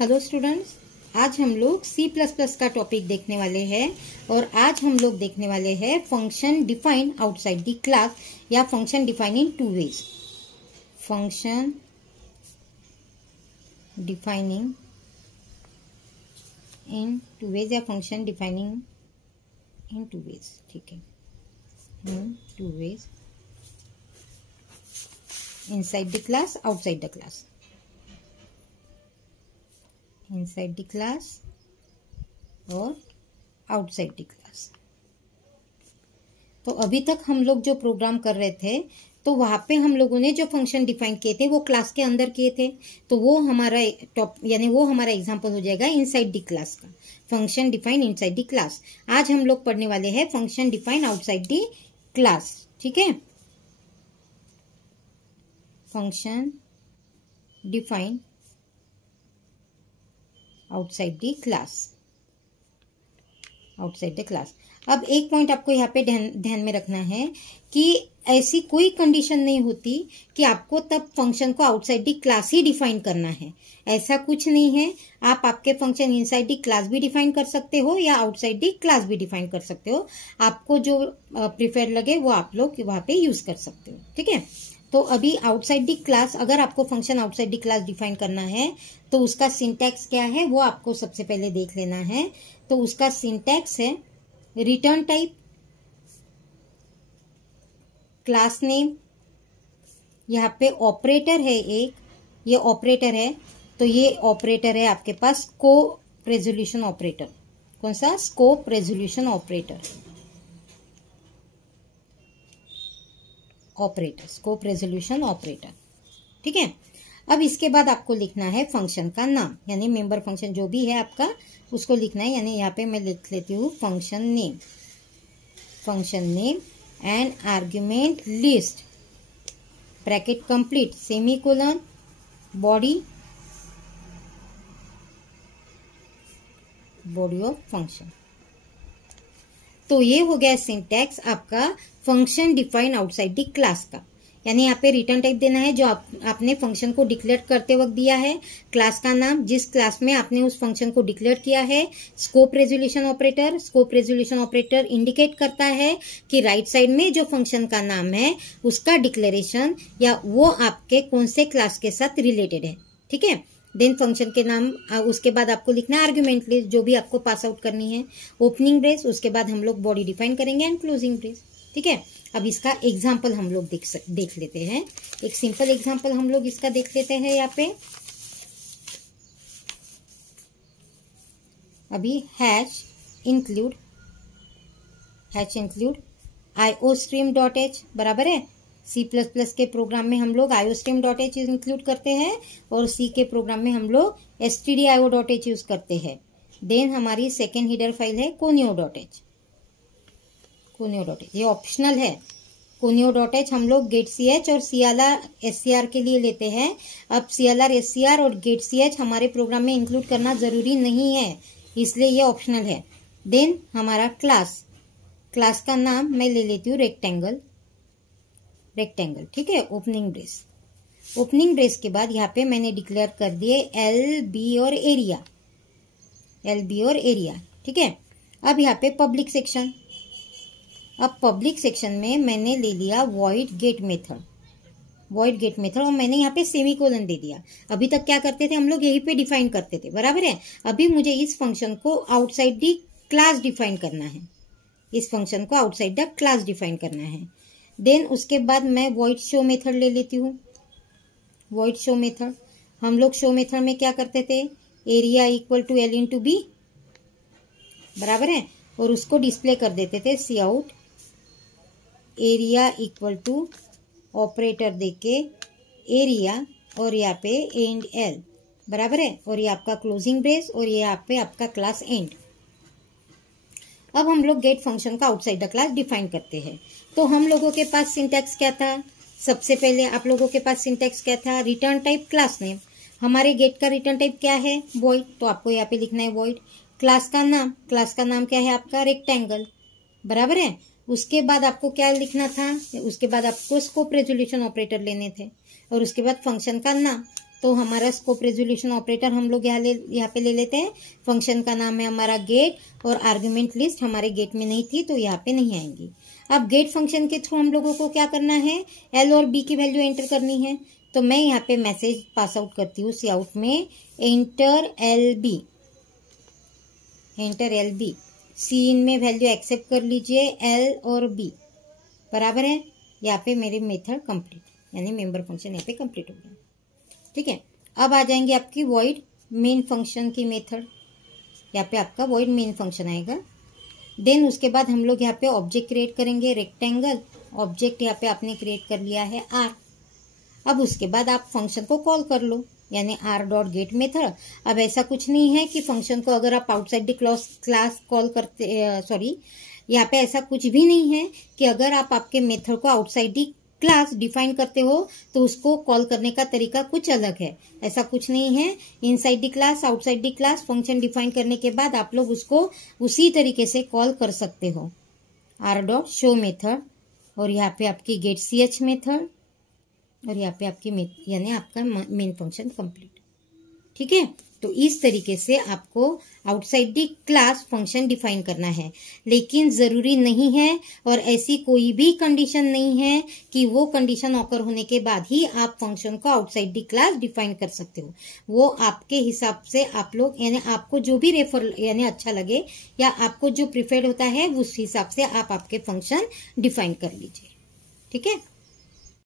Hello students, आज हम लोग C++ का टॉपिक देखने वाले हैं और आज हम लोग देखने वाले हैं function define outside the class या function define in two ways. Function defining in two ways या function defining in two ways, ठीक है, in two ways, inside the class, outside the class, inside the class और outside the class. तो अभी तक हम लोग जो प्रोग्राम कर रहे थे तो वहां पे हम लोगों ने जो फंक्शन डिफाइन किए थे वो क्लास के अंदर किए थे, तो वो हमारा वो हमारा एग्जांपल हो जाएगा इनसाइड द क्लास का, function define inside the class. आज हम लोग पढ़ने वाले हैं function define outside the class, ठीक है। Function define outside the class, outside the class. अब एक पॉइंट आपको यहाँ पे ध्यान में रखना है कि ऐसी कोई कंडीशन नहीं होती कि आपको तब फंक्शन को outside the class he define करना है, ऐसा कुछ नहीं है। आप आपके फंक्शन इनसाइड द क्लास भी डिफाइन कर सकते हो या आउटसाइड द क्लास भी डिफाइन कर सकते हो, आपको जो प्रिफर लगे वो आप लोग वहां पे यूज कर सकते हो, ठीक है। तो अभी आउटसाइड द क्लास, अगर आपको function outside the class define करना है तो उसका सिंटैक्स क्या है वो आपको सबसे पहले देख लेना है। तो उसका सिंटैक्स है रिटर्न टाइप, क्लास नेम, यहाँ पे ऑपरेटर है एक, ये ऑपरेटर है, तो ये ऑपरेटर है आपके पास स्कोप रेजोल्यूशन ऑपरेटर। कौन सा? Scope resolution operator, operator, scope resolution operator, ठीक है। अब इसके बाद आपको लिखना है फंक्शन का नाम, यानी मेंबर फंक्शन जो भी है आपका उसको लिखना है, यानी यहाँ पे मैं लिख लेती हूँ function name, function name and argument list, bracket complete, semicolon, body, body of function. तो ये हो गया सिंटैक्स आपका function define outside the class का, यानी यहाँ पे रिटर्न टाइप देना है जो आपने फंक्शन को डिक्लेयर करते वक्त दिया है, क्लास का नाम जिस क्लास में आपने उस फंक्शन को डिक्लेयर किया है, scope resolution operator, scope resolution operator indicate करता है कि राइट साइड में जो फंक्शन का नाम है उसका डिक्लेरेशन या वो आपके कौन से क्लास के साथ रिलेटेड है, ठीक है। देन फंक्शन के नाम, उसके बाद आपको लिखना है आर्ग्यूमेंट लिस्ट जो भी आपको पास आउट करनी है, ओपनिंग ब्रेस, उसके बाद हम लोग बॉडी डिफाइन करेंगे एंड क्लोजिंग ब्रेस, ठीक है। अब इसका एग्जाम्पल हम लोग देख लेते हैं, एक सिंपल एग्जाम्पल हम लोग इसका देख लेते हैं यहाँ पे। अभी हैश इंक्लूड iostream.h बराबर है, C++ के प्रोग्राम में हम लोग iostream.h इंक्लूड करते हैं और C के प्रोग्राम में हम लोग stdio.h यूज करते हैं। देन हमारी सेकेंड हीडर फाइल है conio.h, conio.h ये ऑप्शनल है। conio.h हम लोग getch और clr scr के लिए लेते हैं। अब clr scr और getch हमारे प्रोग्राम में इंक्लूड करना जरूरी नहीं है, इसलिए ये ऑप्शनल है। देन हमारा क्लास, क्लास का नाम मैं ले लेती हूँ रेक्टेंगल, रेक्टेंगल, ठीक है। ओपनिंग ब्रेस, ओपनिंग ब्रेस के बाद यहाँ पे मैंने डिक्लेयर कर दिए एल बी और एरिया, एल बी और एरिया, ठीक है। अब यहाँ पे पब्लिक सेक्शन, अब पब्लिक सेक्शन में मैंने ले लिया void get method, void get method, और मैंने यहाँ पे सेमीकोलन दे दिया। अभी तक क्या करते थे हम लोग, यहीं पे डिफाइन करते थे, बराबर है। अभी मुझे इस फंक्शन को आउटसाइड द क्लास डिफाइन करना है, इस फंक्शन को आउटसाइड द क्लास डिफाइन करना है। देन उसके बाद मैं वॉइड शो मेथड ले लेती हूँ, वॉइड शो मेथड। हम लोग शो मेथड में क्या करते थे, area equal to L into B, बराबर है, और उसको डिस्प्ले कर देते थे C out area equal to operator देके एरिया और यहाँ पे एंड एल, बराबर है, और ये आपका क्लोजिंग ब्रेस और ये यहाँ पे आपका क्लास एंड। अब हम लोग गेट फंक्शन का आउटसाइड द क्लास डिफाइन करते हैं। तो हम लोगों के पास सिंटैक्स क्या था, सबसे पहले आप लोगों के पास सिंटैक्स क्या था, रिटर्न टाइप क्लास नेम। हमारे गेट का रिटर्न टाइप क्या है, वॉइड, तो आपको यहाँ पे लिखना है वॉइड। क्लास का नाम, क्लास का नाम क्या है आपका रेक्टेंगल, बराबर है। उसके बाद आपको क्या लिखना था, उसके बाद आपको स्कोप रेजोल्यूशन ऑपरेटर लेने थे और उसके बाद फंक्शन का नाम, तो हमारा स्कोप रेजोल्यूशन ऑपरेटर हम लोग यहाँ पे ले लेते हैं। फंक्शन का नाम है हमारा गेट और आर्गुमेंट लिस्ट हमारे गेट में नहीं थी तो यहाँ पे नहीं आएंगी। अब गेट फंक्शन के थ्रू हम लोगों को क्या करना है, एल और बी की वैल्यू एंटर करनी है। तो मैं यहाँ पे मैसेज पास आउट करती हूँ सी आउट में, enter L B, enter L B. C in में वैल्यू एक्सेप्ट कर लीजिए, एल और बी बराबर है। यहाँ पे मेरे मेथड कंप्लीट, यानी मेंबर फंक्शन यहाँ पे कंप्लीट हो गया। ठीक है, अब आ जाएंगे आपकी वॉइड मेन फंक्शन की मेथड। यहाँ पे आपका वॉइड मेन फंक्शन आएगा। देन उसके बाद हम लोग यहाँ पे ऑब्जेक्ट क्रिएट करेंगे, रेक्टेंगल ऑब्जेक्ट यहाँ पे आपने क्रिएट कर लिया है आर। अब उसके बाद आप फंक्शन को कॉल कर लो, यानी आर डॉट गेट मेथड। अब ऐसा कुछ नहीं है कि फंक्शन को अगर आप आउटसाइड द क्लास कॉल करते, यहाँ पे ऐसा कुछ भी नहीं है कि अगर आप आपके मेथड को आउटसाइड द क्लास डिफाइन करते हो तो उसको कॉल करने का तरीका कुछ अलग है। ऐसा कुछ नहीं है। Inside the class, outside the class function define करने के बाद आप लोग उसको उसी तरीके से कॉल कर सकते हो। आर डॉट शो मेथड और यहाँ पे आपकी गेट सी एच मेथड और यहाँ पे आपकी यानी आपका मेन फंक्शन कंप्लीट। ठीक है, तो इस तरीके से आपको outside the class function define करना है। लेकिन जरूरी नहीं है और ऐसी कोई भी कंडीशन नहीं है कि वो कंडीशन ऑकर होने के बाद ही आप फंक्शन को आउटसाइड द क्लास डिफाइन कर सकते हो। वो आपके हिसाब से आप लोग, यानी आपको जो भी रेफर यानी अच्छा लगे या आपको जो प्रिफर्ड होता है उस हिसाब से आप आपके फंक्शन डिफाइन कर लीजिए। ठीक है।